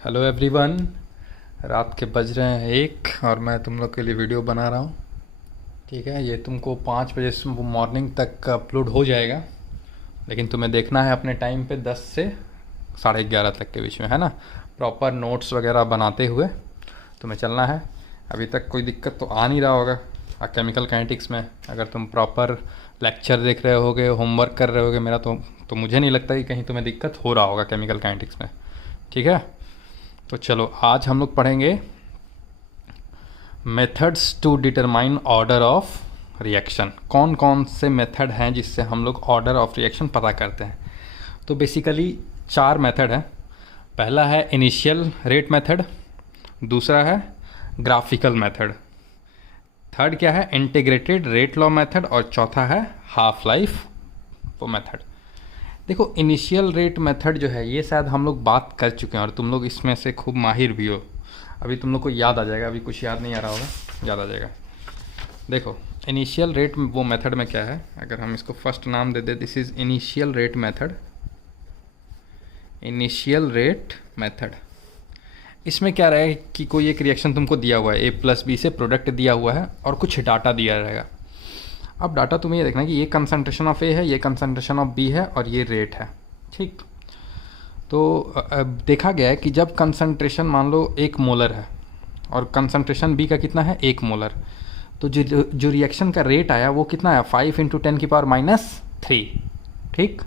Hello everyone. रात के बज रहे हैं 1 और मैं तुम लोग के लिए वीडियो बना रहा हूँ। ठीक है, ये तुमको 5 बजे से मॉर्निंग तक अपलोड हो जाएगा, लेकिन तुम्हें देखना है अपने टाइम पे 10 से 11:30 तक के बीच में, है ना। प्रॉपर नोट्स वगैरह बनाते हुए तुम्हें चलना है। अभी तक कोई दिक्कत तो आ नहीं रहा होगा केमिकल काइनेटिक्स में। अगर तुम प्रॉपर लेक्चर देख रहे होगे, होमवर्क कर रहे होगे मेरा, तो मुझे नहीं लगता कि कहीं तुम्हें दिक्कत हो रहा होगा केमिकल काइनेटिक्स में। ठीक है, तो चलो आज हम लोग पढ़ेंगे methods to determine order of reaction. कौन कौन से मेथड हैं जिससे हम लोग ऑर्डर ऑफ रिएक्शन पता करते हैं। तो बेसिकली 4 मेथड हैं। पहला है इनिशियल रेट मेथड, दूसरा है ग्राफिकल मेथड, थर्ड क्या है इंटीग्रेटेड रेट लॉ मेथड, और चौथा है हाफ लाइफ वो मेथड। देखो इनिशियल रेट मेथड जो है ये शायद हम लोग बात कर चुके हैं और तुम लोग इसमें से खूब माहिर भी हो। अभी तुम लोग को याद आ जाएगा, अभी कुछ याद नहीं आ रहा होगा, याद आ जाएगा। देखो इनिशियल रेट वो मेथड में क्या है, अगर हम इसको फर्स्ट नाम दे दे, this is initial rate method. Initial rate method इसमें क्या रहेगा कि कोई एक रिएक्शन तुमको दिया हुआ है, A+B से प्रोडक्ट दिया हुआ है और कुछ डाटा दिया रहेगा। अब डाटा तुम्हें ये देखना है कि ये कंसंट्रेशन ऑफ ए है, ये कंसंट्रेशन ऑफ बी है और ये रेट है। ठीक, तो देखा गया है कि जब कंसंट्रेशन मान लो 1 मोलर है और कंसंट्रेशन बी का कितना है 1 मोलर, तो जो रिएक्शन का रेट आया वो कितना है 5 × 10⁻³ ठीक।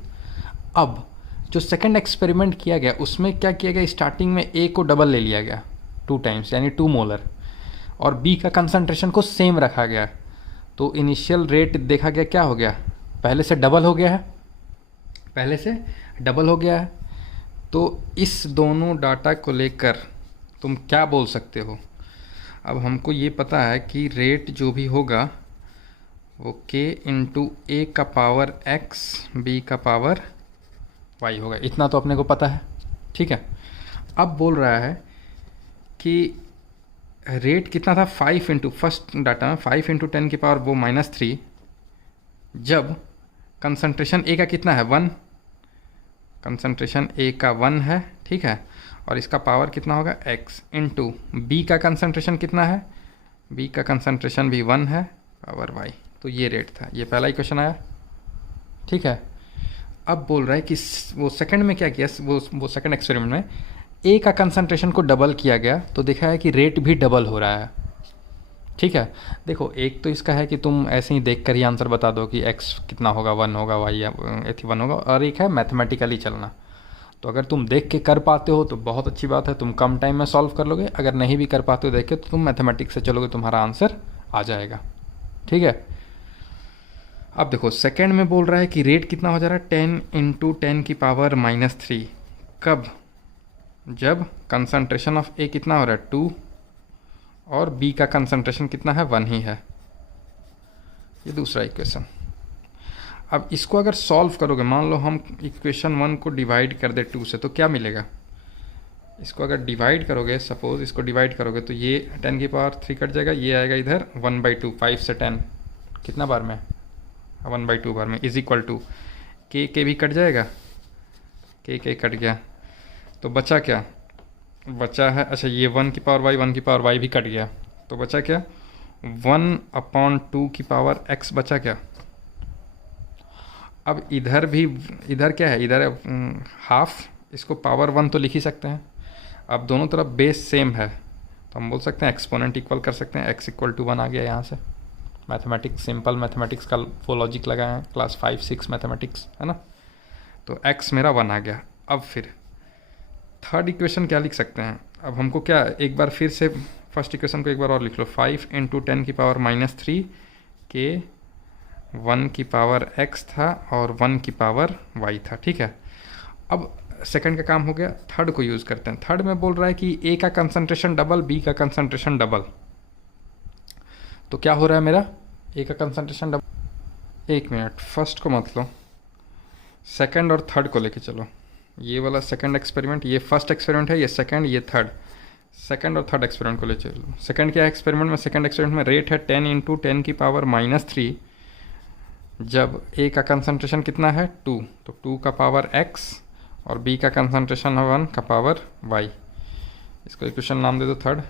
अब जो सेकंड एक्सपेरिमेंट किया गया उसमें क्या किया गया, स्टार्टिंग में ए को डबल ले लिया गया 2 टाइम्स यानी 2 मोलर, और बी का कंसंट्रेशन को सेम रखा गया। तो इनिशियल रेट देखा गया क्या हो गया, पहले से डबल हो गया है, पहले से डबल हो गया है। तो इस दोनों डाटा को लेकर तुम क्या बोल सकते हो। अब हमको ये पता है कि रेट जो भी होगा वो k × A का पावर x b का पावर y होगा, इतना तो अपने को पता है। ठीक है, अब बोल रहा है कि रेट कितना था 5 × फर्स्ट डाटा में 5 × 10⁻³ जब कंसंट्रेशन ए का कितना है 1, कंसंट्रेशन ए का 1 है ठीक है, और इसका पावर कितना होगा x × बी का कंसंट्रेशन कितना है, बी का कंसंट्रेशन भी 1 है पावर y। तो ये रेट था, ये पहला ही क्वेश्चन आया। ठीक है, अब बोल रहा है कि वो सेकंड में क्या किया, वो सेकंड एक्सपेरिमेंट में ए का कंसंट्रेशन को डबल किया गया तो देखा है कि रेट भी डबल हो रहा है। ठीक है, देखो एक तो इसका है कि तुम ऐसे ही देख कर ही आंसर बता दो कि x कितना होगा 1 होगा y या 1 होगा, और एक है मैथमेटिकली चलना। तो अगर तुम देख के कर पाते हो तो बहुत अच्छी बात है, तुम कम टाइम में सॉल्व कर लोगे। अगर नहीं भी कर पाते हो देख के तो तुम मैथमेटिक्स से चलोगे, तुम्हारा आंसर आ जाएगा। ठीक है, अब देखो सेकेंड में बोल रहा है कि रेट कितना हो जा रहा है 10 × 10⁻³ कब, जब कंसंट्रेशन ऑफ ए कितना हो रहा है 2 और बी का कंसंट्रेशन कितना है 1 ही है। ये दूसरा इक्वेशन। अब इसको अगर सॉल्व करोगे, मान लो हम इक्वेशन 1 को डिवाइड कर दे 2 से, तो क्या मिलेगा। इसको अगर डिवाइड करोगे, सपोज इसको डिवाइड करोगे तो ये 10⁻³ कट जाएगा, ये आएगा इधर 1/2, 5 से 10 कितना बार में 1/2 बार में, इज इक्वल टू के भी कट जाएगा, के कट गया तो बचा क्या, बचा है अच्छा ये 1 भी कट गया, तो बचा क्या 1/2 बचा क्या। अब इधर भी, इधर क्या है, इधर हाफ, इसको पावर 1 तो लिख ही सकते हैं। अब दोनों तरफ बेस सेम है तो हम बोल सकते हैं एक्सपोनेंट इक्वल कर सकते हैं, x = 1 आ गया यहाँ से। मैथमेटिक्स, सिंपल मैथमेटिक्स का वो लॉजिक लगाए हैं, क्लास 5-6 मैथमेटिक्स है ना। तो x मेरा 1 आ गया। अब फिर थर्ड इक्वेशन क्या लिख सकते हैं, अब हमको क्या, एक बार फिर से फर्स्ट इक्वेशन को एक बार और लिख लो, 5 × 10⁻³ के 1 की पावर x था और 1 की पावर y था। ठीक है, अब सेकंड का काम हो गया, थर्ड को यूज़ करते हैं। थर्ड में बोल रहा है कि a का कंसंट्रेशन डबल, b का कंसंट्रेशन डबल, तो क्या हो रहा है मेरा a का कंसंट्रेशन डबल। 1 मिनट, फर्स्ट को मत लो, सेकंड और थर्ड को लेके चलो। ये वाला सेकंड एक्सपेरिमेंट, ये फर्स्ट एक्सपेरिमेंट है, ये सेकंड, ये थर्ड। सेकंड और थर्ड एक्सपेरिमेंट को ले चलो। सेकंड क्या है एक्सपेरिमेंट में, सेकंड एक्सपेरिमेंट में रेट है 10 × 10⁻³ जब ए का कंसंट्रेशन कितना है 2, तो 2 का पावर x और बी का कंसंट्रेशन है 1 का पावर y। इसको इक्वेशन नाम दे दो थर्ड।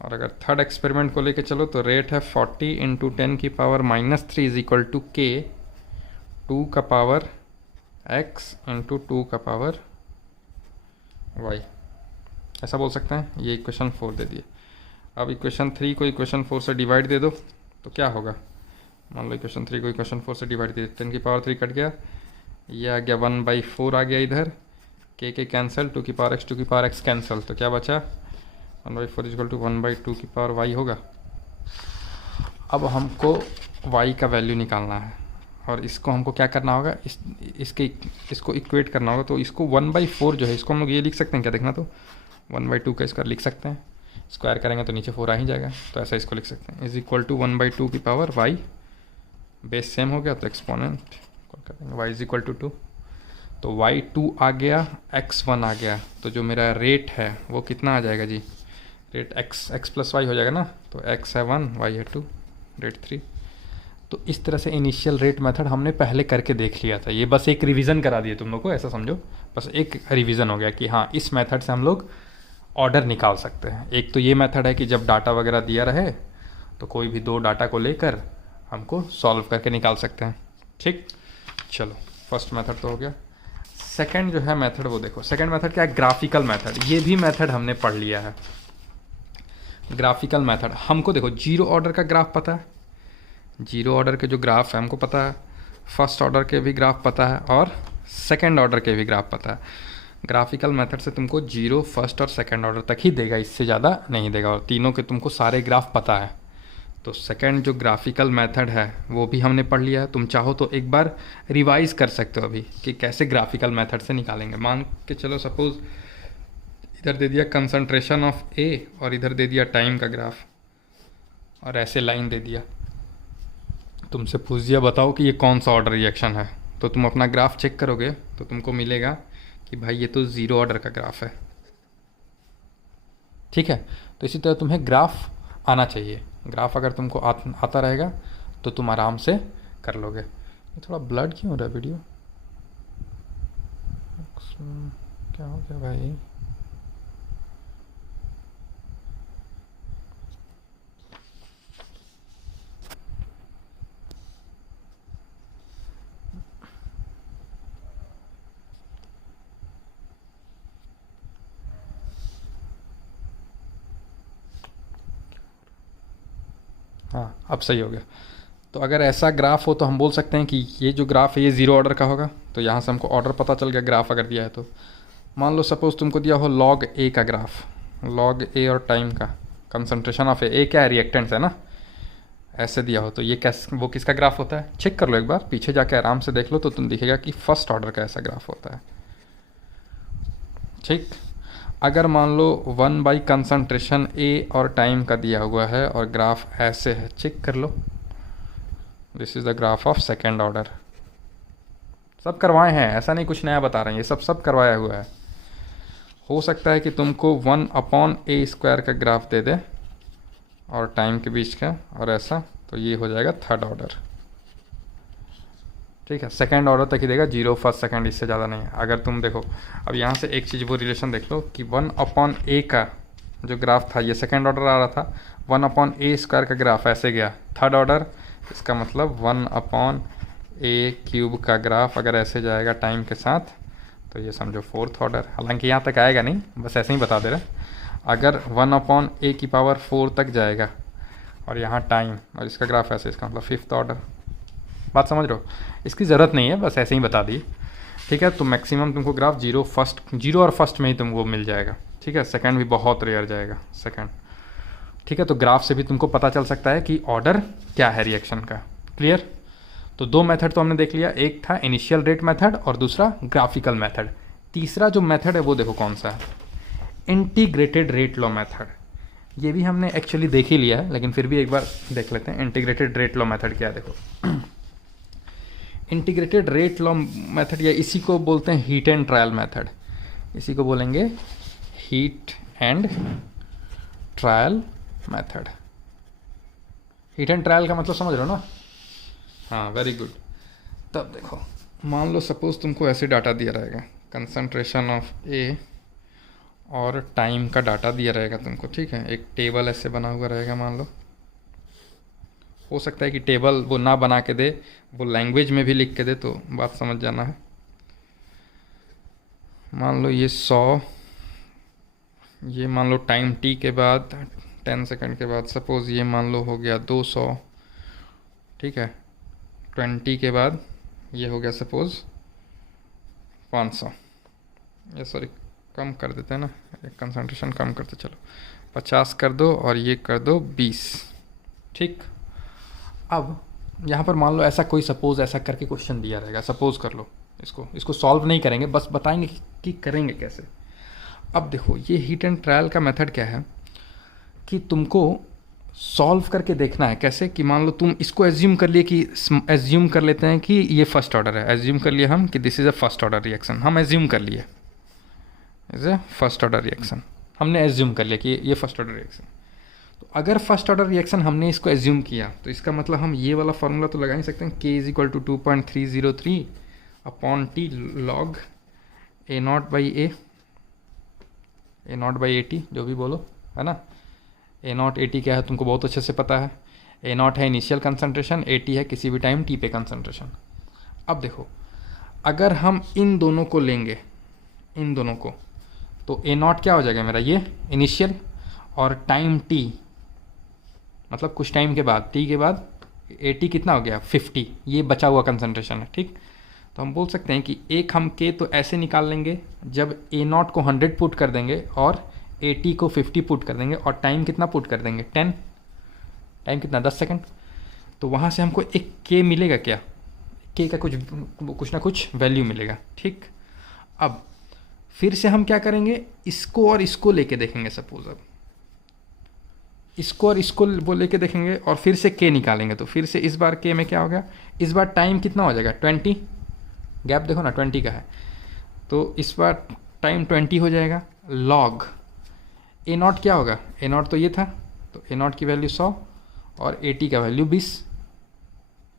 और अगर थर्ड एक्सपेरिमेंट को लेके चलो तो रेट है 40 इंटू 10⁻³ इज इक्वल टू के 2 का पावर x इंटू 2 का पावर y, ऐसा बोल सकते हैं। ये इक्वेशन 4 दे दिए। अब इक्वेशन 3 को इक्वेशन 4 से डिवाइड दे दो तो क्या होगा, मान लो इक्वेशन 3 को इक्वेशन 4 से डिवाइड दे, 10⁻³ कट गया, ये आ गया 1/4 आ गया इधर, के कैंसिल, 2 की पावर x कैंसिल, तो क्या बचा 1/4 इक्वल टू 1/2 की पावर y होगा। अब हमको y का वैल्यू निकालना है और इसको हमको क्या करना होगा, इसको इक्वेट करना होगा। तो इसको 1/4 जो है इसको हम लोग ये लिख सकते हैं क्या, देखना तो 1/2 का स्क्वायर लिख सकते हैं, स्क्वायर करेंगे तो नीचे 4 आ ही जाएगा, तो ऐसा इसको लिख सकते हैं, इज इक्वल टू 1/2 की पावर y, बेस सेम हो गया तो एक्सपोनेंट कर देंगे, y इज इक्वल टू 2, तो y2 आ गया, x1 आ गया, तो जो मेरा रेट है वो कितना आ जाएगा जी, रेट x प्लस y हो जाएगा ना, तो x है 1, y है 2, रेट 3। तो इस तरह से इनिशियल रेट मेथड हमने पहले करके देख लिया था, ये बस एक रिवीजन करा दिए तुम लोग को, ऐसा समझो, बस एक रिवीजन हो गया कि हाँ इस मेथड से हम लोग ऑर्डर निकाल सकते हैं। एक तो ये मेथड है कि जब डाटा वगैरह दिया रहे तो कोई भी 2 डाटा को लेकर हमको सॉल्व करके निकाल सकते हैं। ठीक, चलो फर्स्ट मेथड तो हो गया। सेकंड जो है मेथड वो देखो, सेकंड मेथड क्या है, ग्राफिकल मेथड। ये भी मेथड हमने पढ़ लिया है। ग्राफिकल मेथड हमको देखो, जीरो ऑर्डर का ग्राफ पता है, जीरो ऑर्डर के जो ग्राफ है हमको पता है, फर्स्ट ऑर्डर के भी ग्राफ पता है और सेकंड ऑर्डर के भी ग्राफ पता है। ग्राफिकल मेथड से तुमको जीरो, फर्स्ट और सेकंड ऑर्डर तक ही देगा, इससे ज़्यादा नहीं देगा, और तीनों के तुमको सारे ग्राफ पता है। तो सेकंड जो ग्राफिकल मेथड है वो भी हमने पढ़ लिया है। तुम चाहो तो एक बार रिवाइज कर सकते हो अभी कि कैसे ग्राफिकल मेथड से निकालेंगे। मान के चलो सपोज इधर दे दिया कंसंट्रेशन ऑफ ए और इधर दे दिया टाइम का ग्राफ और ऐसे लाइन दे दिया, तुमसे पूछ दिया बताओ कि ये कौन सा ऑर्डर रिएक्शन है, तो तुम अपना ग्राफ चेक करोगे तो तुमको मिलेगा कि भाई ये तो ज़ीरो ऑर्डर का ग्राफ है। ठीक है, तो इसी तरह तुम्हें ग्राफ आना चाहिए। ग्राफ अगर तुमको आता रहेगा तो तुम आराम से कर लोगे। ये थोड़ा ब्लड क्यों हो रहा है वीडियो, क्या हो गया भाई? हाँ अब सही हो गया। तो अगर ऐसा ग्राफ हो तो हम बोल सकते हैं कि ये जो ग्राफ है ये ज़ीरो ऑर्डर का होगा। तो यहाँ से हमको ऑर्डर पता चल गया ग्राफ अगर दिया है तो। मान लो सपोज़ तुमको दिया हो लॉग ए का ग्राफ, लॉग ए और टाइम का, कंसंट्रेशन ऑफ ए क्या है, रिएक्टेंट्स है ना, ऐसे दिया हो तो ये वो किसका ग्राफ होता है, चेक कर लो एक बार, पीछे जाके आराम से देख लो तो तुम दिखेगा कि फर्स्ट ऑर्डर का ऐसा ग्राफ होता है। ठीक, अगर मान लो 1 कंसंट्रेशन ए और टाइम का दिया हुआ है और ग्राफ ऐसे है, चेक कर लो, this is the graph of second order. सब करवाए हैं, ऐसा नहीं कुछ नया बता रहे हैं, ये सब करवाया हुआ है। हो सकता है कि तुमको 1/a² का ग्राफ दे दे और टाइम के बीच का और ऐसा, तो ये हो जाएगा थर्ड ऑर्डर। ठीक है, सेकंड ऑर्डर तक ही देगा, जीरो, फर्स्ट, सेकंड, इससे ज़्यादा नहीं है। अगर तुम देखो अब यहाँ से एक चीज़ वो रिलेशन देख लो कि 1/a का जो ग्राफ था ये सेकंड ऑर्डर आ रहा था, 1/a² का ग्राफ ऐसे गया थर्ड ऑर्डर, इसका मतलब 1/a³ का ग्राफ अगर ऐसे जाएगा टाइम के साथ तो ये समझो फोर्थ ऑर्डर। हालांकि यहाँ तक आएगा नहीं, बस ऐसे ही बता दे रहे। अगर 1/a⁴ तक जाएगा और यहाँ टाइम और इसका ग्राफ ऐसे, इसका मतलब फिफ्थ ऑर्डर। बात समझ रहे हो, इसकी ज़रूरत नहीं है, बस ऐसे ही बता दी। ठीक है, तो मैक्सिमम तुमको ग्राफ जीरो और फर्स्ट में ही तुमको मिल जाएगा। ठीक है, सेकंड भी बहुत रेयर जाएगा सेकंड। ठीक है, तो ग्राफ से भी तुमको पता चल सकता है कि ऑर्डर क्या है रिएक्शन का। क्लियर? तो 2 मेथड तो हमने देख लिया, एक था इनिशियल रेट मेथड और दूसरा ग्राफिकल मेथड। तीसरा जो मेथड है वो देखो कौन सा है, इंटीग्रेटेड रेट लॉ मेथड। ये भी हमने एक्चुअली देख ही लिया है, लेकिन फिर भी एक बार देख लेते हैं इंटीग्रेटेड रेट लॉ मेथड क्या है। देखो इंटीग्रेटेड रेट लॉ मेथड, या इसी को बोलते हैं हीट एंड ट्रायल मेथड, इसी को बोलेंगे heat and trial method. Heat and trial का मतलब समझ रहे हो ना? हाँ, वेरी गुड। तब देखो, मान लो सपोज तुमको ऐसे डाटा दिया रहेगा, कंसंट्रेशन ऑफ ए और टाइम का डाटा दिया रहेगा तुमको, ठीक है। एक टेबल ऐसे बना हुआ रहेगा मान लो। हो सकता है कि टेबल वो ना बना के दे, वो लैंग्वेज में भी लिख के दे, तो बात समझ जाना है। मान लो ये 100, ये मान लो टाइम टी के बाद 10 सेकंड के बाद सपोज़ ये मान लो हो गया 200, ठीक है। 20 के बाद ये हो गया सपोज़ 500, ये सॉरी कम कर देते हैं ना, कंसंट्रेशन कम करते चलो, 50 कर दो और ये कर दो 20, ठीक। अब यहाँ पर मान लो ऐसा कोई सपोज़ ऐसा करके क्वेश्चन दिया रहेगा, सपोज़ कर लो, इसको सॉल्व नहीं करेंगे, बस बताएंगे कि करेंगे कैसे। अब देखो ये हीट एंड ट्रायल का मेथड क्या है कि तुमको सॉल्व करके देखना है कैसे, कि मान लो तुम इसको एज्यूम कर लिए, कि एज्यूम कर लेते हैं कि ये फर्स्ट ऑर्डर है, एज्यूम कर लिए हम कि this is a first order reaction, हम एज्यूम कर लिए is a first order reaction, हमने एज्यूम कर लिया कि ये फर्स्ट ऑर्डर रिएक्शन। तो अगर फर्स्ट ऑर्डर रिएक्शन हमने इसको एज्यूम किया तो इसका मतलब हम ये वाला फार्मूला तो लगा ही सकते हैं, K is equal to 2.303 upon T log A naught by A T, जो भी बोलो, है ना। A नॉट ए टी क्या है तुमको बहुत अच्छे से पता है, A नॉट है इनिशियल कंसंट्रेशन, A टी है किसी भी टाइम T पे कंसंट्रेशन। अब देखो अगर हम इन दोनों को लेंगे, इन दोनों को, तो A नॉट क्या हो जाएगा मेरा, ये इनिशियल, और टाइम T मतलब कुछ टाइम के बाद, T के बाद A टी कितना हो गया 50, ये बचा हुआ कंसंट्रेशन है, ठीक। तो हम बोल सकते हैं कि एक हम K तो ऐसे निकाल लेंगे जब A नॉट को 100 पुट कर देंगे और A टी को 50 पुट कर देंगे, और टाइम कितना पुट कर देंगे 10, टाइम कितना 10 सेकंड। तो वहाँ से हमको एक K मिलेगा, क्या K का कुछ ना कुछ वैल्यू मिलेगा, ठीक। अब फिर से हम क्या करेंगे, इसको और इसको लेके देखेंगे, सपोज अब इसको और इसको वो लेके देखेंगे और फिर से K निकालेंगे, तो फिर से इस बार K में क्या हो गया, इस बार टाइम कितना हो जाएगा 20, गैप देखो ना 20 का है, तो इस बार टाइम 20 हो जाएगा, लॉग A नॉट क्या होगा, A नॉट तो ये था, तो A नॉट की वैल्यू 100 और A टी का वैल्यू 20,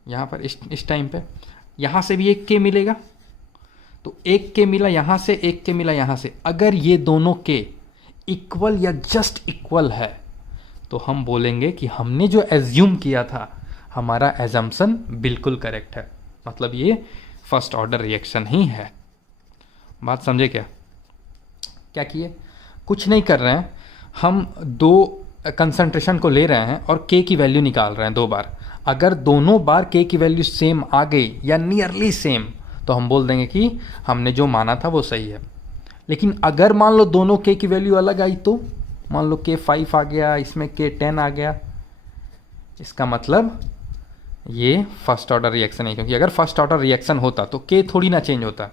यहाँ पर इस टाइम पे। यहाँ से भी एक K मिलेगा, तो एक K मिला यहाँ से, एक K मिला यहाँ से। अगर ये दोनों K इक्वल या जस्ट इक्वल है तो हम बोलेंगे कि हमने जो एज्यूम किया था हमारा एजम्पशन बिल्कुल करेक्ट है, मतलब ये फर्स्ट ऑर्डर रिएक्शन ही है। बात समझे क्या? क्या किए, कुछ नहीं कर रहे हैं, हम दो कंसंट्रेशन को ले रहे हैं और K की वैल्यू निकाल रहे हैं दो बार। अगर दोनों बार K की वैल्यू सेम आ गई या नियरली सेम तो हम बोल देंगे कि हमने जो माना था वो सही है। लेकिन अगर मान लो दोनों K की वैल्यू अलग आई, तो मान लो K 5 आ गया, इसमें K 10 आ गया, इसका मतलब ये फर्स्ट ऑर्डर रिएक्शन है। क्योंकि अगर फर्स्ट ऑर्डर रिएक्शन होता तो K थोड़ी ना चेंज होता,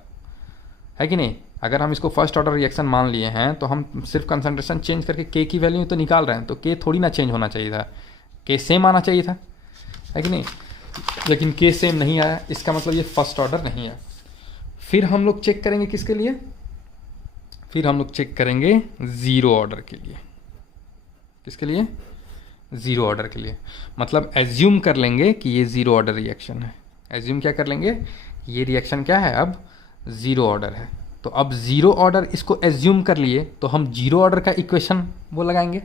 है कि नहीं। अगर हम इसको फर्स्ट ऑर्डर रिएक्शन मान लिए हैं तो हम सिर्फ कंसंट्रेशन चेंज करके K की वैल्यू तो निकाल रहे हैं, तो K थोड़ी ना चेंज होना चाहिए था, K सेम आना चाहिए था, है कि नहीं। लेकिन K सेम नहीं आया, इसका मतलब ये फर्स्ट ऑर्डर नहीं है। फिर हम लोग चेक करेंगे किसके लिए, फिर हम लोग चेक करेंगे ज़ीरो ऑर्डर के लिए। किसके लिए? ज़ीरो ऑर्डर के लिए। मतलब एज्यूम कर लेंगे कि ये ज़ीरो ऑर्डर रिएक्शन है। एज्यूम क्या कर लेंगे, ये रिएक्शन क्या है, अब ज़ीरो ऑर्डर है। तो अब ज़ीरो ऑर्डर इसको एज्यूम कर लिए तो हम जीरो ऑर्डर का इक्वेशन वो लगाएंगे।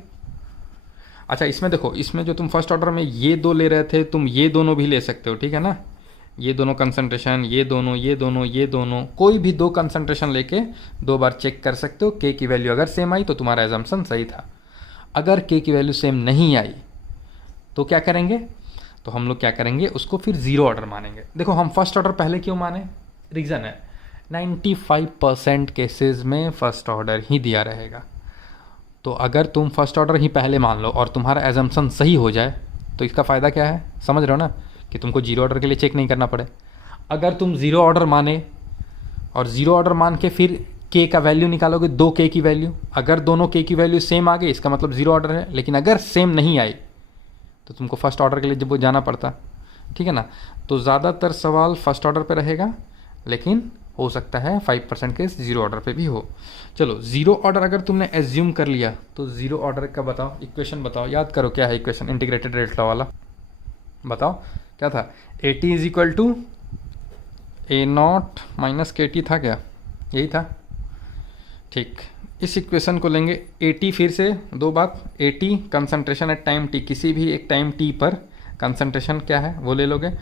अच्छा इसमें देखो, इसमें जो तुम फर्स्ट ऑर्डर में ये दो ले रहे थे, तुम ये दोनों भी ले सकते हो, ठीक है ना। ये दोनों कंसंट्रेशन, ये दोनों, कोई भी दो कंसंट्रेशन लेके दो बार चेक कर सकते हो। K की वैल्यू अगर सेम आई तो तुम्हारा एजम्पशन सही था। अगर K की वैल्यू सेम नहीं आई तो क्या करेंगे, तो हम लोग क्या करेंगे, उसको फिर ज़ीरो ऑर्डर मानेंगे। देखो हम फर्स्ट ऑर्डर पहले क्यों माने, रीज़न है 95% केसेस में फर्स्ट ऑर्डर ही दिया रहेगा। तो अगर तुम फर्स्ट ऑर्डर ही पहले मान लो और तुम्हारा एजम्पशन सही हो जाए तो इसका फ़ायदा क्या है, समझ रहे हो ना, कि तुमको जीरो ऑर्डर के लिए चेक नहीं करना पड़े। अगर तुम ज़ीरो ऑर्डर माने और ज़ीरो ऑर्डर मान के फिर K का वैल्यू निकालोगे, दो K की वैल्यू, अगर दोनों K की वैल्यू सेम आ गई इसका मतलब ज़ीरो ऑर्डर है। लेकिन अगर सेम नहीं आई तो तुमको फर्स्ट ऑर्डर के लिए जब वो जाना पड़ता, ठीक है ना। तो ज़्यादातर सवाल फर्स्ट ऑर्डर पे रहेगा, लेकिन हो सकता है 5% केस ज़ीरो ऑर्डर पे भी हो। चलो ज़ीरो ऑर्डर अगर तुमने एज्यूम कर लिया तो ज़ीरो ऑर्डर का बताओ, इक्वेशन बताओ, याद करो क्या है इक्वेशन, इंटीग्रेटेड रेट लॉ वाला बताओ क्या था। AT is equal to A naught minus KT था क्या, यही था, ठीक। इस इक्वेशन को लेंगे AT, फिर से दो बात, AT concentration at time t, किसी भी एक टाइम t पर कंसंट्रेशन क्या है वो ले लोगे,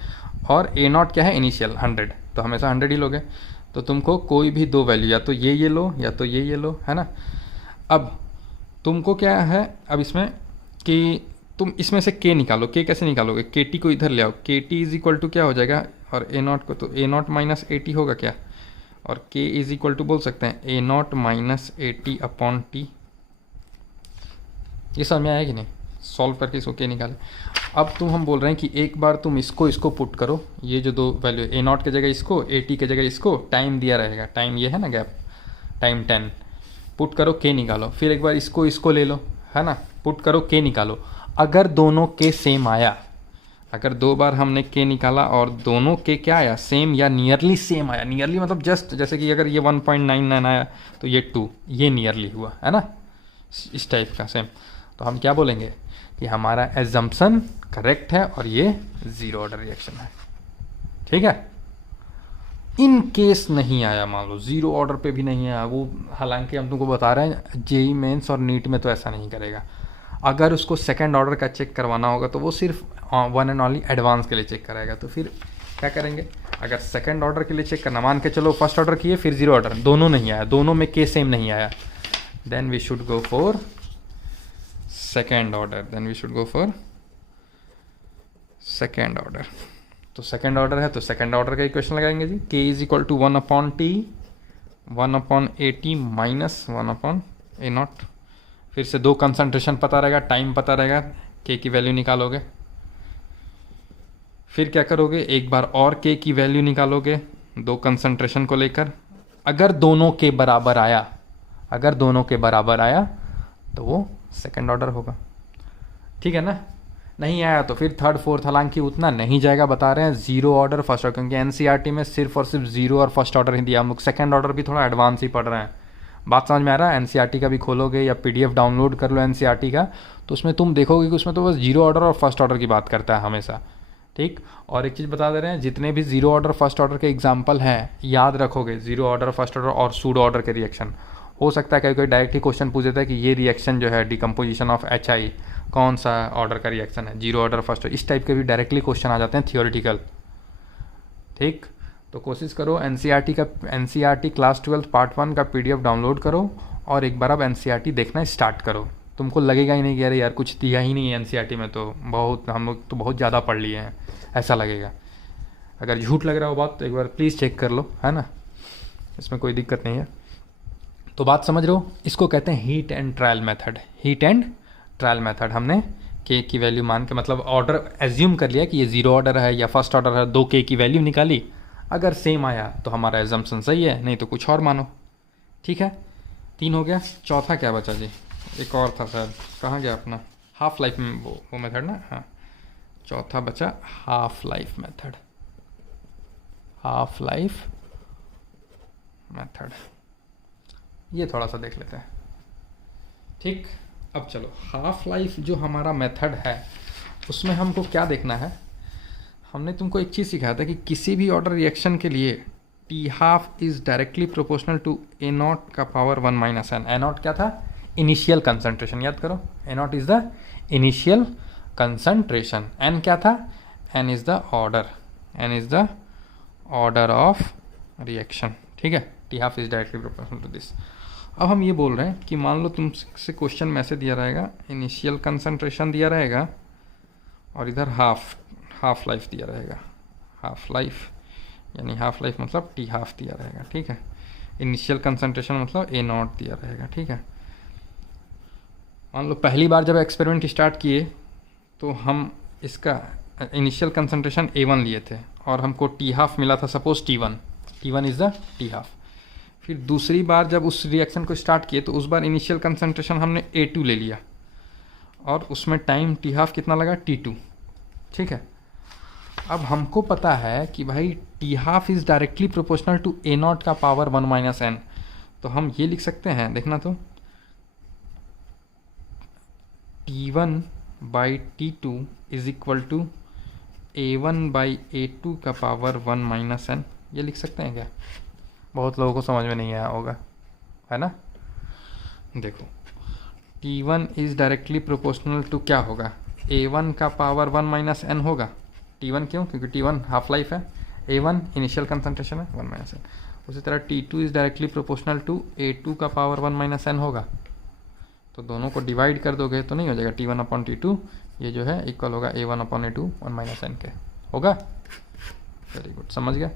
और A0 क्या है इनिशियल 100, तो हमेशा 100 ही लोगे। तो तुमको कोई भी दो वैल्यू या तो ये लो या तो ये लो, है ना। अब तुमको क्या है अब इसमें कि तुम इसमें से k निकालो। k कैसे निकालोगे, KT को इधर ले आओ, KT इज इक्वल टू क्या हो जाएगा, और A0 को तो A0 माइनस AT होगा क्या, और k इज इक्वल टू बोल सकते हैं A0 minus AT upon T. ये समझ में आया कि नहीं, सॉल्व करके इसको k निकाले। अब तुम हम बोल रहे हैं कि एक बार तुम इसको पुट करो, ये जो दो वैल्यू A0 की जगह इसको, AT की जगह इसको, टाइम दिया रहेगा, टाइम ये है ना गैप, टाइम 10, पुट करो k निकालो। फिर एक बार इसको ले लो, है ना, पुट करो k निकालो। अगर दोनों k सेम आया, अगर दो बार हमने k निकाला और दोनों k क्या आया, सेम या नियरली सेम आया, नियरली मतलब जस्ट, जैसे कि अगर ये 1.99 आया तो ये 2, ये नियरली हुआ, है ना, इस टाइप का सेम, तो हम क्या बोलेंगे कि हमारा एजम्पशन करेक्ट है और ये ज़ीरो ऑर्डर रिएक्शन है। ठीक है। इन केस नहीं आया, मान लो ज़ीरो ऑर्डर पे भी नहीं आया वो, हालांकि हम तुमको बता रहे हैं जेई मेंस और नीट में तो ऐसा नहीं करेगा। अगर उसको सेकंड ऑर्डर का चेक करवाना होगा तो वो सिर्फ वन एंड ओनली एडवांस के लिए चेक कराएगा। तो फिर क्या करेंगे, अगर सेकंड ऑर्डर के लिए चेक करना, मान के चलो फर्स्ट ऑर्डर किए फिर ज़ीरो ऑर्डर, दोनों नहीं आया, दोनों में के सेम नहीं आया, then we should go for second order, then we should go for second order. तो सेकेंड ऑर्डर है तो सेकेंड ऑर्डर का इक्वेशन लगाएंगे जी, k is equal to 1 upon T, 1 upon AT minus 1 upon A0। फिर से दो कंसंट्रेशन पता रहेगा, टाइम पता रहेगा, k की वैल्यू निकालोगे। फिर क्या करोगे, एक बार और k की वैल्यू निकालोगे दो कंसंट्रेशन को लेकर। अगर दोनों के बराबर आया, अगर दोनों के बराबर आया तो वो सेकंड ऑर्डर होगा। ठीक है ना। नहीं आया तो फिर थर्ड फोर्थ, हालांकि उतना नहीं जाएगा, बता रहे हैं ज़ीरो ऑर्डर फर्स्ट ऑर्डर, क्योंकि एनसीईआरटी में सिर्फ और सिर्फ ज़ीरो और फर्स्ट ऑर्डर ही दिया, हम लोग सेकंड ऑर्डर भी थोड़ा एडवांस ही पढ़ रहे हैं। बात समझ में आ रहा है। एनसीईआरटी का भी खोलोगे या पीडीएफ डाउनलोड कर लो एनसीईआरटी का, तो उसमें तुम देखोगे कि उसमें तो बस जीरो ऑर्डर और फर्स्ट ऑर्डर की बात करता है हमेशा। ठीक। और एक चीज़ बता दे रहे हैं, जितने भी जीरो ऑर्डर फर्स्ट ऑर्डर के एग्जाम्पल हैं याद रखोगे, जीरो ऑर्डर फर्स्ट ऑर्डर और सूडो ऑर्डर के रिएक्शन। हो सकता है कहीं कोई डायरेक्ट ही क्वेश्चन पूछ देता है कि ये रिएक्शन जो है डिकम्पोजिशन ऑफ HI कौन सा ऑर्डर का रिएक्शन है, जीरो ऑर्डर फर्स्ट ऑर्डर, इस टाइप के भी डायरेक्टली क्वेश्चन आ जाते हैं थियोरिटिकल। ठीक। तो कोशिश करो एनसीईआरटी क्लास 12 पार्ट 1 का पीडीएफ डाउनलोड करो और एक बार अब एनसीईआरटी देखना स्टार्ट करो। तुमको लगेगा ही नहीं कि अरे यार कुछ दिया ही नहीं है एनसीईआरटी में, तो बहुत हम लोग तो बहुत ज़्यादा पढ़ लिए हैं ऐसा लगेगा। अगर झूठ लग रहा हो बात तो एक बार प्लीज़ चेक कर लो, है ना, इसमें कोई दिक्कत नहीं है। तो बात समझ रहे हो, इसको कहते हैं heat and trial method. Heat and trial method, हमने k की वैल्यू मान के, मतलब ऑर्डर एज्यूम कर लिया कि ये जीरो ऑर्डर है या फर्स्ट ऑर्डर है, दो k की वैल्यू निकाली, अगर सेम आया तो हमारा एजम्पशन सही है, नहीं तो कुछ और मानो। ठीक है। 3 हो गया। चौथा क्या बचा जी, एक और था शायद, कहाँ गया अपना, हाफ लाइफ में वो मेथड ना, हाँ चौथा बचा half life method. Half life method ये थोड़ा सा देख लेते हैं। ठीक। अब चलो हाफ लाइफ जो हमारा मेथड है उसमें हमको क्या देखना है, हमने तुमको एक चीज़ सिखाया था कि किसी भी ऑर्डर रिएक्शन के लिए T half is directly proportional to A0 का पावर 1 माइनस n। A0 क्या था, इनिशियल कंसंट्रेशन, याद करो A0 is the initial concentration, n क्या था, n is the order, n is the order of reaction. ठीक है। T half is directly proportional to this. अब हम ये बोल रहे हैं कि मान लो तुमसे क्वेश्चन में से दिया रहेगा, इनिशियल कंसंट्रेशन दिया रहेगा और इधर हाफ लाइफ दिया रहेगा, हाफ लाइफ यानी हाफ लाइफ मतलब टी हाफ दिया रहेगा। ठीक है। इनिशियल कंसंट्रेशन मतलब A0 दिया रहेगा। ठीक है। मान लो पहली बार जब एक्सपेरिमेंट स्टार्ट किए तो हम इसका इनिशियल कंसंट्रेशन A1 लिए थे और हमको टी हाफ मिला था, suppose T1 is the T half. फिर दूसरी बार जब उस रिएक्शन को स्टार्ट किए तो उस बार इनिशियल कंसंट्रेशन हमने A2 ले लिया और उसमें टाइम टी हाफ कितना लगा, T2। ठीक है। अब हमको पता है कि भाई T half is directly proportional to A0 का पावर 1 माइनस n, तो हम ये लिख सकते हैं, देखना तो, T1 by T2 is equal to A1 by A2 का पावर 1 माइनस n। ये लिख सकते हैं क्या? बहुत लोगों को समझ में नहीं आया होगा, है ना। देखो T1 is directly proportional to क्या होगा, A1 का पावर 1 माइनस एन होगा। T1 क्यों, क्योंकि T1 हाफ लाइफ है, A1 इनिशियल कंसंट्रेशन है 1 माइनस एन। उसी तरह T2 is directly proportional to A2 का पावर 1 माइनस एन होगा। तो दोनों को डिवाइड कर दोगे तो नहीं हो जाएगा T1 अपॉन T2, ये जो है इक्वल होगा A1 upon A2 1 minus N के, होगा। वेरी गुड, समझ गया।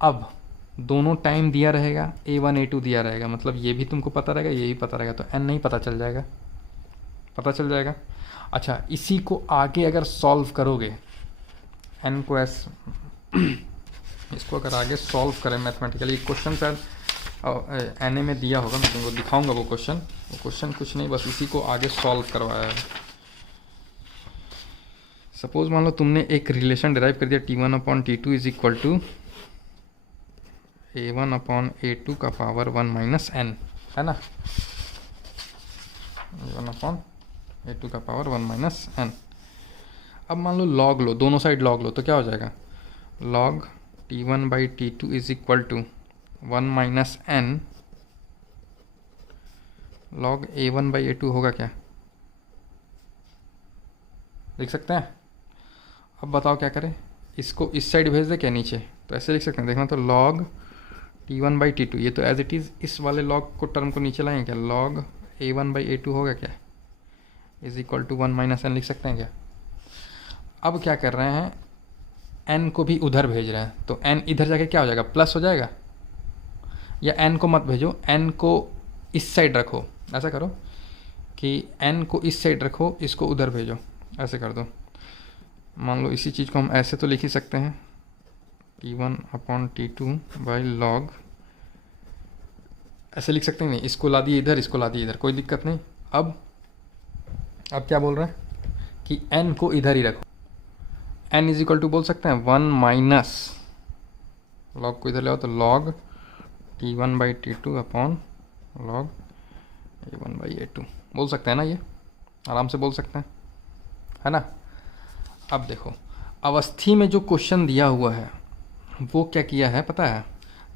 अब दोनों टाइम दिया रहेगा, A1 A2 दिया रहेगा, मतलब ये भी तुमको पता रहेगा, ये भी पता रहेगा, तो n नहीं पता चल जाएगा, पता चल जाएगा। अच्छा, इसी को आगे अगर सॉल्व करोगे, n को एस इसको अगर आगे सॉल्व करें मैथमेटिकली, क्वेश्चन शायद एन में दिया होगा, मैं तुमको दिखाऊंगा वो क्वेश्चन कुछ नहीं, बस इसी को आगे सॉल्व करवाया है। सपोज मान लो तुमने एक रिलेशन डिराइव कर दिया T1 upon T2 is equal to A1 upon A2 का पावर 1 माइनस एन, है ना, A1 अपॉन A2 का पावर 1 माइनस एन। अब मान लो लॉग लो, दोनों साइड लॉग लो, तो क्या हो जाएगा, log T1 by T2 is equal to 1 minus n log A1 by A2 होगा क्या, लिख सकते हैं। अब बताओ क्या करें, इसको इस साइड भेज दे क्या नीचे, तो ऐसे लिख सकते हैं, देखना, तो लॉग T1 बाई T2, ये तो एज इट इज़ इस वाले लॉग को टर्म को नीचे लाएंगे क्या, लॉग A1 बाई A2 होगा क्या, is equal to 1 minus n लिख सकते हैं क्या। अब क्या कर रहे हैं, n को भी उधर भेज रहे हैं, तो n इधर जाके क्या हो जाएगा, प्लस हो जाएगा, या n को मत भेजो, n को इस साइड रखो, ऐसा करो कि n को इस साइड रखो, इसको उधर भेजो, ऐसे कर दो। मान लो इसी चीज़ को हम ऐसे तो लिख ही सकते हैं, T1 upon T2 by log, ऐसे लिख सकते हैं, नहीं इसको ला दिए इधर, इसको ला दिए इधर, कोई दिक्कत नहीं। अब क्या बोल रहे हैं कि n को इधर ही रखो, n इज इक्वल टू बोल सकते हैं 1 माइनस, लॉग को इधर ले आओ, तो log T1 by T2 upon log A1 by A2 बोल सकते हैं ना, ये आराम से बोल सकते हैं, है ना। अब देखो अवस्थी में जो क्वेश्चन दिया हुआ है वो क्या किया है पता है,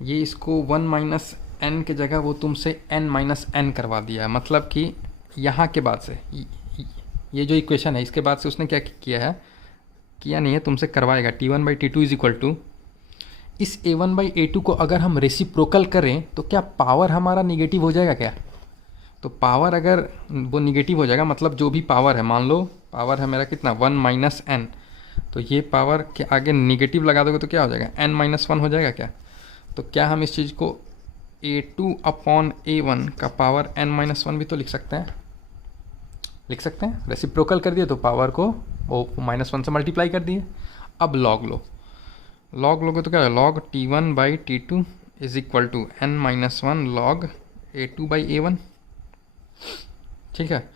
ये इसको 1 माइनस एन के जगह वो तुमसे n माइनस एन करवा दिया है, मतलब कि यहाँ के बाद से ये जो इक्वेशन है इसके बाद से उसने क्या किया है, किया नहीं है, तुमसे करवाएगा। T1 by T2 is equal to, इस A1 बाई A2 को अगर हम रेसिप्रोकल करें तो क्या पावर हमारा निगेटिव हो जाएगा क्या, तो पावर अगर वो निगेटिव हो जाएगा, मतलब जो भी पावर है, मान लो पावर है मेरा कितना 1 माइनस एन, तो ये पावर के आगे निगेटिव लगा दोगे तो क्या हो जाएगा, n माइनस 1 हो जाएगा क्या। तो क्या हम इस चीज़ को A2 अपॉन A1 का पावर n माइनस 1 भी तो लिख सकते हैं, रेसिप्रोकल कर दिए तो पावर को वो माइनस 1 से मल्टीप्लाई कर दिए। अब लॉग लोगे तो क्या है, log T1 by T2 is equal to n minus 1 log A2 by A1, ठीक है।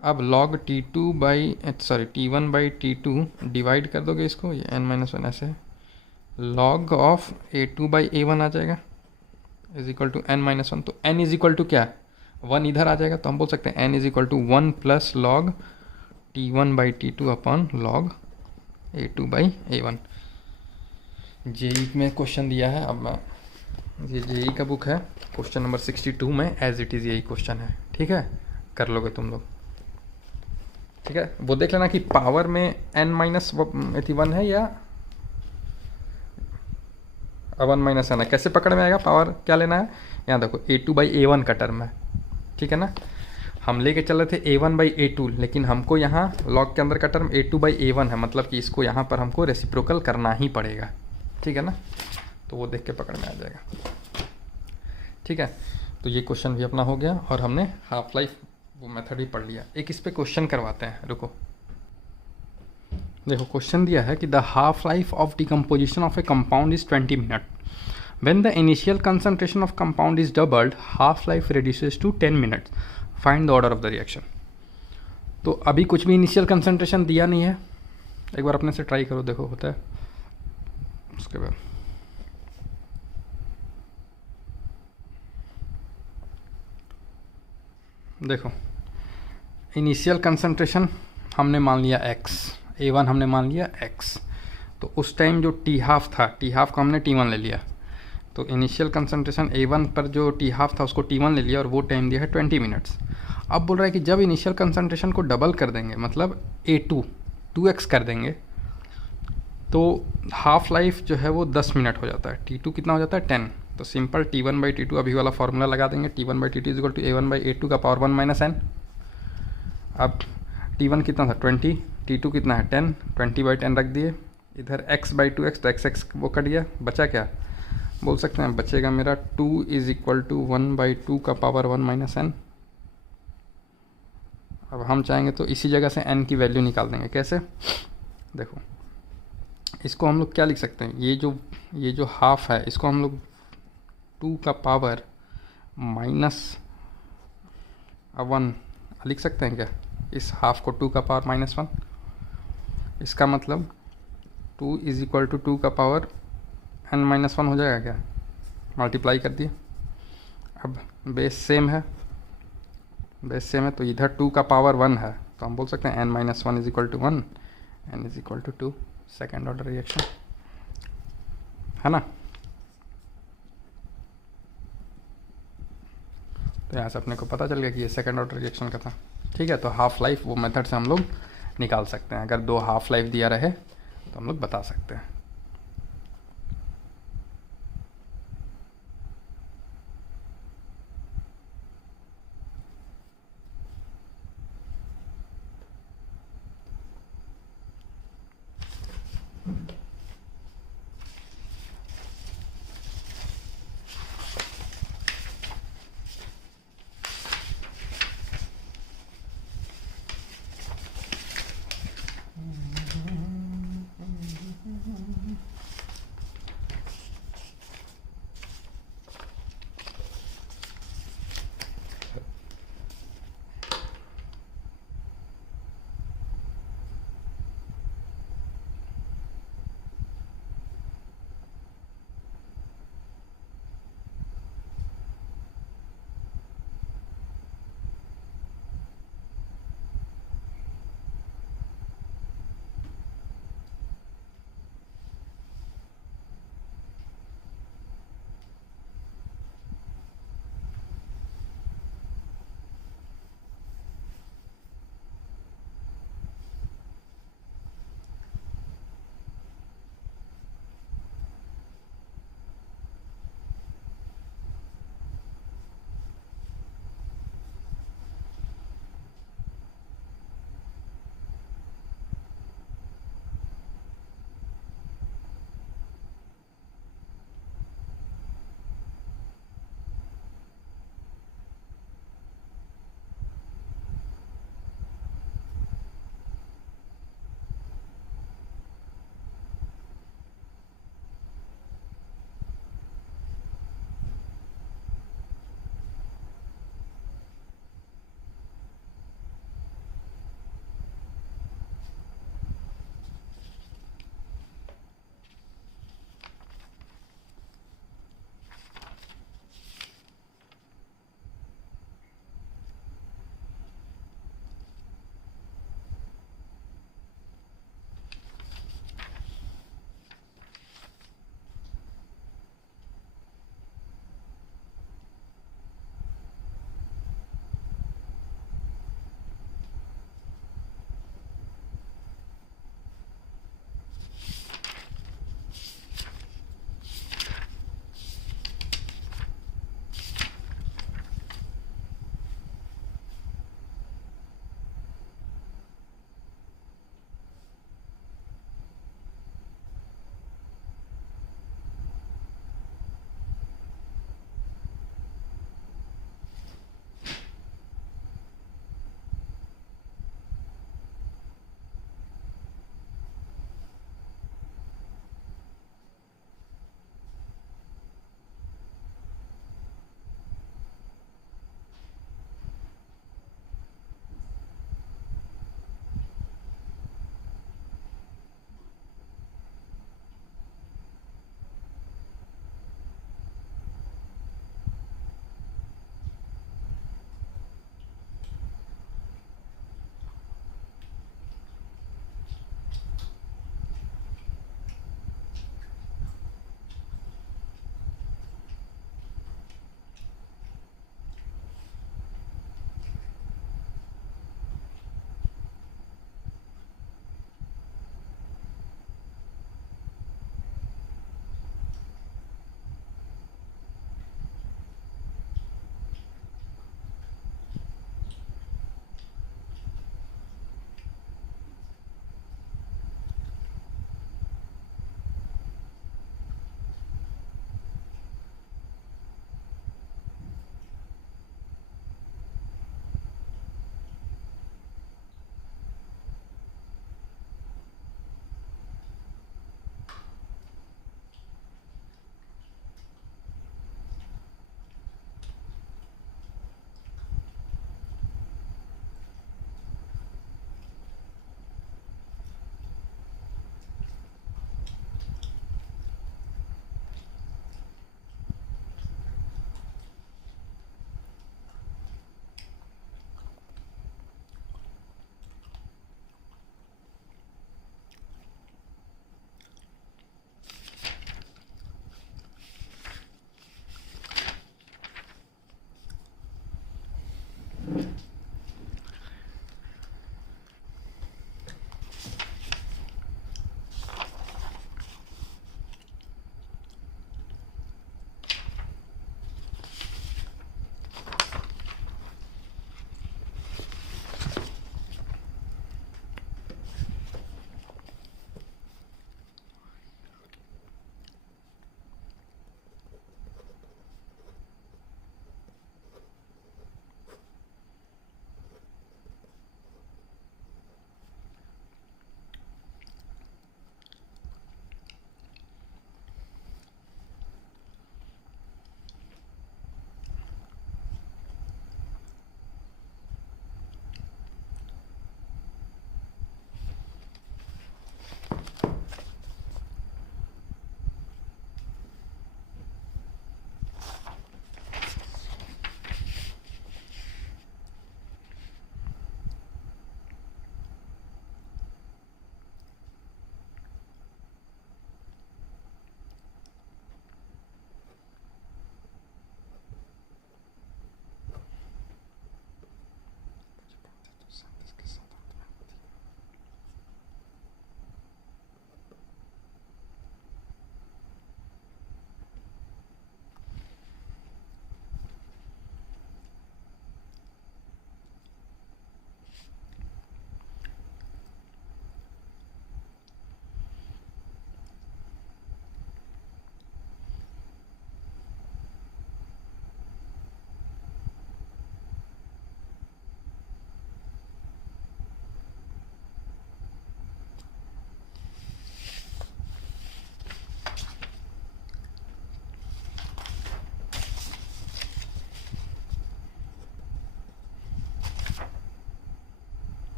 अब log T1 by T2 divide कर दोगे इसको, ये n माइनस 1 ऐसे, log of A2 by A1 आ जाएगा is equal to n minus 1, तो n इज इक्वल टू क्या, 1 इधर आ जाएगा, तो हम बोल सकते हैं n is equal to 1 plus log T1 by T2 upon log A2 by A1। JEE में क्वेश्चन दिया है, अब मैं ये जेई का बुक है, क्वेश्चन नंबर 62 में एज इट इज़ यही क्वेश्चन है, ठीक है, कर लोगे तुम लोग, ठीक है। वो देख लेना कि पावर में n माइनस 1 है या 1 माइनस n है, कैसे पकड़ में आएगा, पावर क्या लेना है, यहाँ देखो A2 बाई A1 का टर्म है, ठीक है ना, हम लेके चल रहे थे A1 बाई A2, लेकिन हमको यहाँ लॉग के अंदर का टर्म A2 बाई A1 है, मतलब कि इसको यहाँ पर हमको रेसिप्रोकल करना ही पड़ेगा, ठीक है ना, तो वो देख के पकड़ में आ जाएगा, ठीक है। तो ये क्वेश्चन भी अपना हो गया और हमने हाफ लाइफ वो मेथड ही पढ़ लिया। एक इस पे क्वेश्चन करवाते हैं, रुको, देखो क्वेश्चन दिया है कि the half life of decomposition of a compound is 20 minute, when the initial concentration of compound is doubled half life reduces to 10 minutes, find the order of the reaction. तो अभी कुछ भी इनिशियल कंसंट्रेशन दिया नहीं है, एक बार अपने से ट्राई करो, देखो होता है, उसके बाद देखो इनिशियल कंसंट्रेशन हमने मान लिया x, A1 हमने मान लिया x, तो उस टाइम जो T हाफ था, T हाफ को हमने T1 ले लिया, तो इनिशियल कंसंट्रेशन A1 पर जो T½ था उसको T1 ले लिया और वो टाइम दिया है 20 मिनट्स। अब बोल रहा है कि जब इनिशियल कंसंट्रेशन को डबल कर देंगे, मतलब A2 2x कर देंगे, तो हाफ लाइफ जो है वो 10 मिनट हो जाता है। T2 कितना हो जाता है 10। तो सिंपल T1/T2 अभी वाला फॉर्मूला लगा देंगे, T1/T2 is equal to A1/A2 का पावर 1 माइनस n। अब T1 कितना था 20, T2 कितना है 10, 20/10 रख दिए, इधर x/2x, तो x वो कट गया, बचा क्या, बोल सकते हैं बचेगा मेरा 2 इज इक्वल टू 1/2 का पावर 1 माइनस n। अब हम चाहेंगे तो इसी जगह से n की वैल्यू निकाल देंगे। कैसे, देखो इसको हम लोग क्या लिख सकते हैं, ये जो हाफ है इसको हम लोग 2 का पावर -1 लिख सकते हैं क्या, इस हाफ को 2 का पावर -1। इसका मतलब 2 इज इक्वल टू 2 का पावर n-1 हो जाएगा क्या, मल्टीप्लाई कर दिए। अब बेस सेम है तो इधर 2 का पावर 1 है, तो हम बोल सकते हैं n-1 is equal to 1, n is equal to 2, second order reaction है ना। तो यहाँ से अपने को पता चल गया कि ये सेकेंड ऑर्डर रिएक्शन का था। ठीक है, तो हाफ लाइफ वो मेथड से हम लोग निकाल सकते हैं। अगर 2 हाफ लाइफ दिया रहे तो हम लोग बता सकते हैं।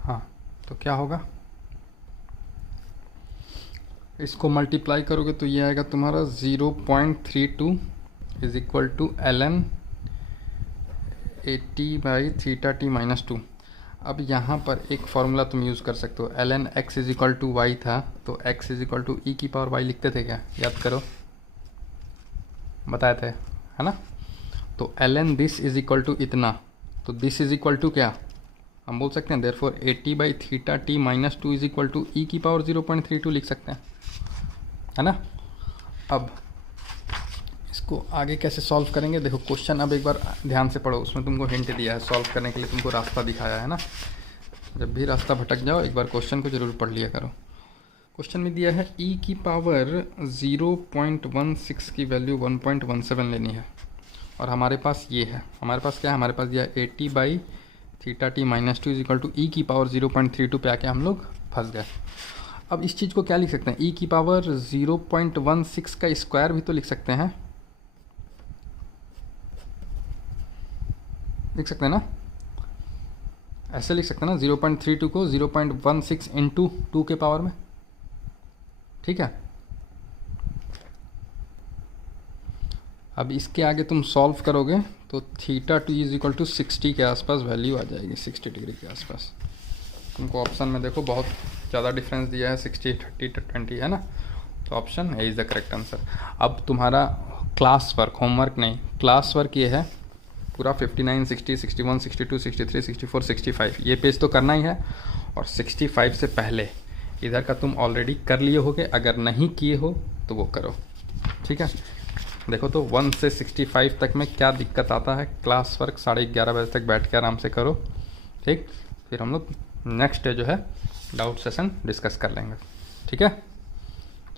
हाँ, तो क्या होगा, इसको मल्टीप्लाई करोगे तो ये आएगा तुम्हारा 0.32 is equal to ln 80/θt-2। अब यहाँ पर एक फॉर्मूला तुम यूज़ कर सकते हो, ln x is equal to y था तो x is equal to e⁻y लिखते थे क्या, याद करो, बताए थे, है ना। तो ln this is equal to इतना, तो दिस इज इक्वल टू क्या, हम बोल सकते हैं therefore 80/θt-2 is equal to e⁻0.32 लिख सकते हैं, है ना। अब इसको आगे कैसे सॉल्व करेंगे, देखो क्वेश्चन अब एक बार ध्यान से पढ़ो, उसमें तुमको हिंट दिया है सॉल्व करने के लिए, तुमको रास्ता दिखाया है ना। जब भी रास्ता भटक जाओ एक बार क्वेश्चन को ज़रूर पढ़ लिया करो। क्वेश्चन में दिया है e⁻0.16 की वैल्यू 1.17 लेनी है, और हमारे पास ये है, हमारे पास क्या है, हमारे पास दिया है 80/θt-2 is equal to e⁻0.32 पे आके हम लोग फंस गए। अब इस चीज़ को क्या लिख सकते हैं, e⁻0.16 का स्क्वायर भी तो लिख सकते हैं, लिख सकते हैं ना, ऐसे लिख सकते हैं ना, 0.32 को 0.16 इंटू 2 के पावर में, ठीक है। अब इसके आगे तुम सॉल्व करोगे तो θ2 इज इक्वल टू 60 के आसपास वैल्यू आ जाएगी, 60 डिग्री के आसपास। तुमको ऑप्शन में देखो बहुत ज़्यादा डिफरेंस दिया है, 60, 30, 20, है ना, तो option A is the correct answer. अब तुम्हारा क्लास वर्क, होमवर्क नहीं, क्लास वर्क ये है पूरा 59, 60, 61, 62, 63, 64, 65 ये पेज तो करना ही है, और 65 से पहले इधर का तुम ऑलरेडी कर लिए होगे, अगर नहीं किए हो तो वो करो, ठीक है। देखो तो 1 से 65 तक में क्या दिक्कत आता है, क्लास वर्क 11:30 बजे तक बैठ के आराम से करो, ठीक। फिर हम लोग नेक्स्ट डे जो है डाउट सेशन डिस्कस कर लेंगे, ठीक है।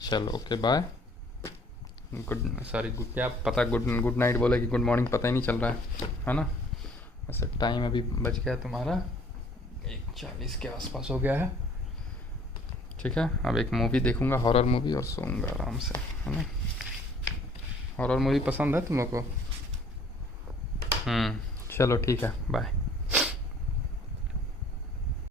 चलो ओके बाय, गुड क्या पता, गुड नाइट बोले कि गुड मॉर्निंग पता ही नहीं चल रहा है ना। वैसे टाइम अभी बच गया तुम्हारा 1:40 के आसपास हो गया है, ठीक है। अब एक मूवी देखूंगा, हॉरर मूवी, और सोऊंगा आराम से, है ना। हॉरर मूवी पसंद है तुम लोग को? चलो ठीक है, बाय।